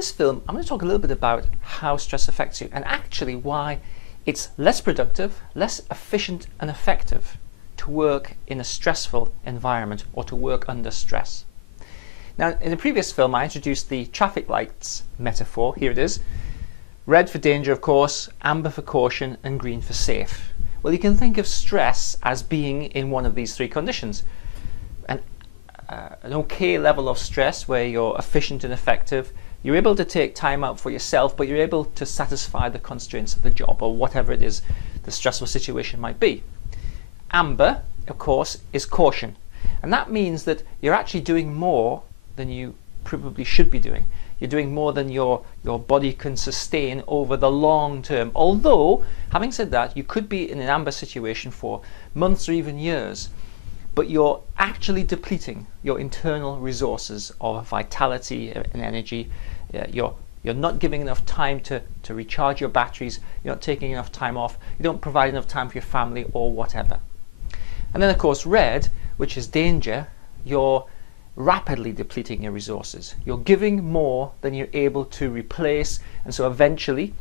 this film, I'm going to talk a little bit about how stress affects you and actually why it's less productive, less efficient and effective to work in a stressful environment or to work under stress. Now, in the previous film, I introduced the traffic lights metaphor. Here it is. Red for danger, of course, amber for caution, and green for safe. Well, you can think of stress as being in one of these three conditions. An okay level of stress where you're efficient and effective, you're able to take time out for yourself, but you're able to satisfy the constraints of the job or whatever it is the stressful situation might be. Amber, of course, is caution. And that means that you're actually doing more than you probably should be doing. You're doing more than your body can sustain over the long term. Although, having said that, you could be in an amber situation for months or even years, but you're actually depleting your internal resources of vitality and energy. You're not giving enough time to recharge your batteries. You're not taking enough time off. You don't provide enough time for your family or whatever. And then, of course, red, which is danger, you're rapidly depleting your resources. You're giving more than you're able to replace, and so eventually,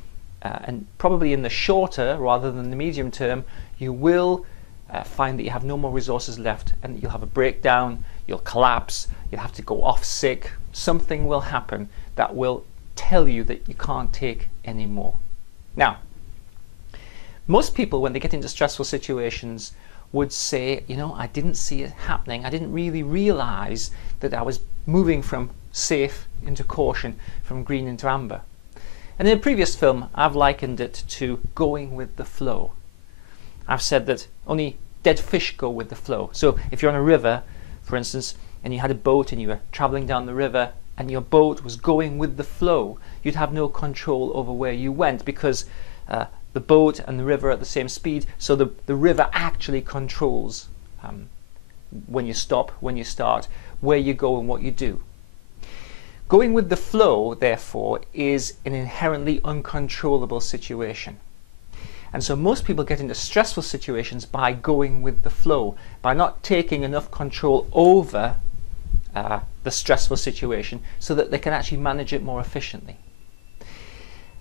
and probably in the shorter rather than the medium term, you will find that you have no more resources left and you'll have a breakdown, you'll collapse, you'll have to go off sick. Something will happen that will tell you that you can't take any more. Now, most people, when they get into stressful situations, would say, you know, I didn't see it happening. I didn't really realize that I was moving from safe into caution, from green into amber. And in a previous film, I've likened it to going with the flow. I've said that only dead fish go with the flow. So if you're on a river, for instance, and you had a boat and you were traveling down the river and your boat was going with the flow, you'd have no control over where you went because the boat and the river are at the same speed, so the river actually controls when you stop, when you start, where you go and what you do. Going with the flow, therefore, is an inherently uncontrollable situation. And so most people get into stressful situations by going with the flow, by not taking enough control over the stressful situation so that they can actually manage it more efficiently.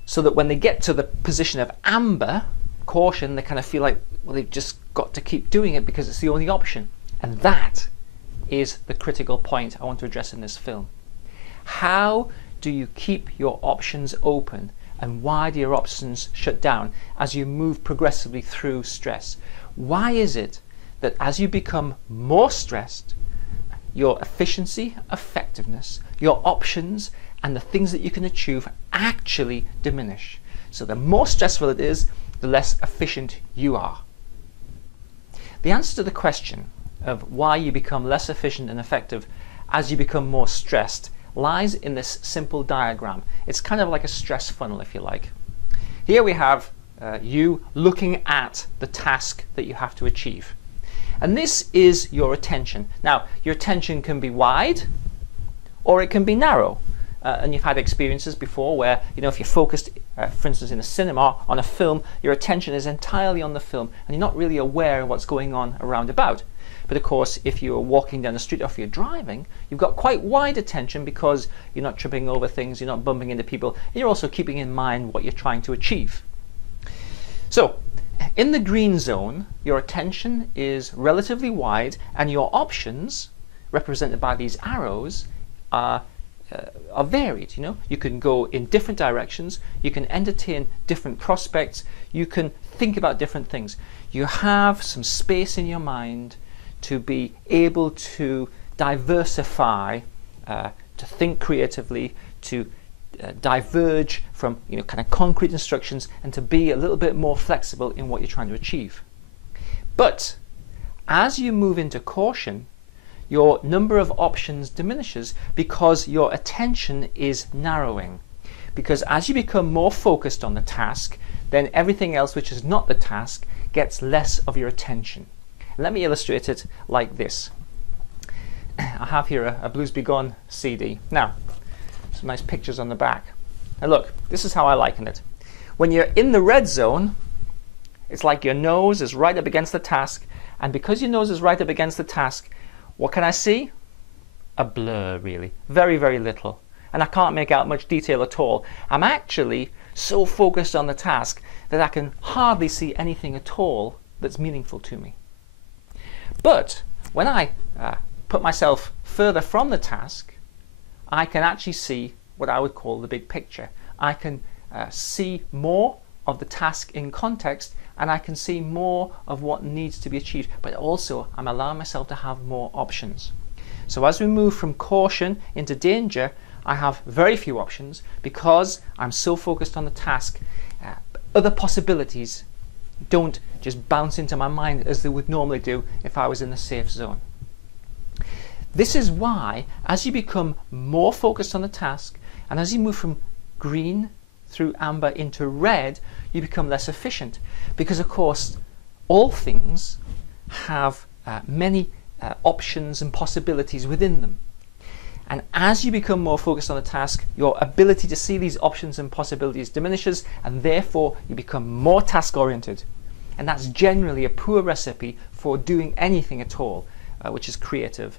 So that when they get to the position of amber, caution, they kind of feel like, well, they've just got to keep doing it because it's the only option. And that is the critical point I want to address in this film. How do you keep your options open, and why do your options shut down as you move progressively through stress? Why is it that as you become more stressed, your efficiency, effectiveness, your options, and the things that you can achieve actually diminish? So the more stressful it is, the less efficient you are. The answer to the question of why you become less efficient and effective as you become more stressed lies in this simple diagram. It's kind of like a stress funnel, if you like. Here we have you looking at the task that you have to achieve. And this is your attention. Now, your attention can be wide or it can be narrow. And you've had experiences before where, you know, if you're focused, for instance, in a cinema on a film, your attention is entirely on the film and you're not really aware of what's going on around about. But of course, if you're walking down the street or if you're driving, you've got quite wide attention because you're not tripping over things, you're not bumping into people, and you're also keeping in mind what you're trying to achieve. So, in the green zone, your attention is relatively wide and your options, represented by these arrows, are varied. You know, you can go in different directions, you can entertain different prospects, you can think about different things. You have some space in your mind to be able to diversify, to think creatively, to diverge from, you know, kind of concrete instructions, and to be a little bit more flexible in what you're trying to achieve. But as you move into caution, your number of options diminishes because your attention is narrowing. Because as you become more focused on the task, then everything else which is not the task gets less of your attention. Let me illustrate it like this. I have here a Blues Be Gone CD. Now, some nice pictures on the back. And look, this is how I liken it. When you're in the red zone, it's like your nose is right up against the task, and because your nose is right up against the task, what can I see? A blur, really. Very, very little. and I can't make out much detail at all. I'm actually so focused on the task that I can hardly see anything at all that's meaningful to me. But when I put myself further from the task, I can actually see what I would call the big picture. I can see more of the task in context, and I can see more of what needs to be achieved, but also I'm allowing myself to have more options. So as we move from caution into danger, I have very few options because I'm so focused on the task. Other possibilities don't just bounce into my mind as they would normally do if I was in the safe zone. This is why, as you become more focused on the task, and as you move from green through amber into red, you become less efficient. Because, of course, all things have many options and possibilities within them. And as you become more focused on the task, your ability to see these options and possibilities diminishes, and therefore you become more task-oriented. And that's generally a poor recipe for doing anything at all, which is creative,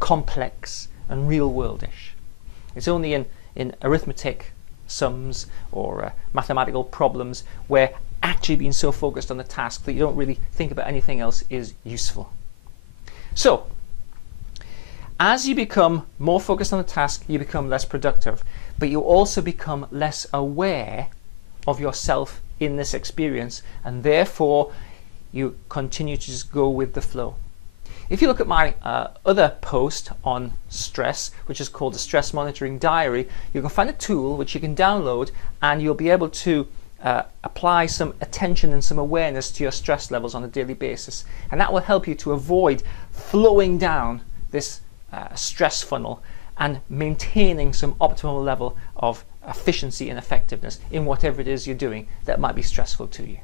complex, and real-worldish. It's only in arithmetic sums or mathematical problems where actually being so focused on the task that you don't really think about anything else is useful. So, as you become more focused on the task, you become less productive, but you also become less aware of yourself in this experience, and therefore you continue to just go with the flow. If you look at my other post on stress, which is called the Stress Monitoring Diary, you can find a tool which you can download, and you'll be able to apply some attention and some awareness to your stress levels on a daily basis, and that will help you to avoid flowing down this stress funnel and maintaining some optimal level of efficiency and effectiveness in whatever it is you're doing that might be stressful to you.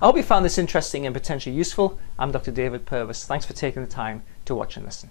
I hope you found this interesting and potentially useful. I'm Dr. David Purves. Thanks for taking the time to watch and listen.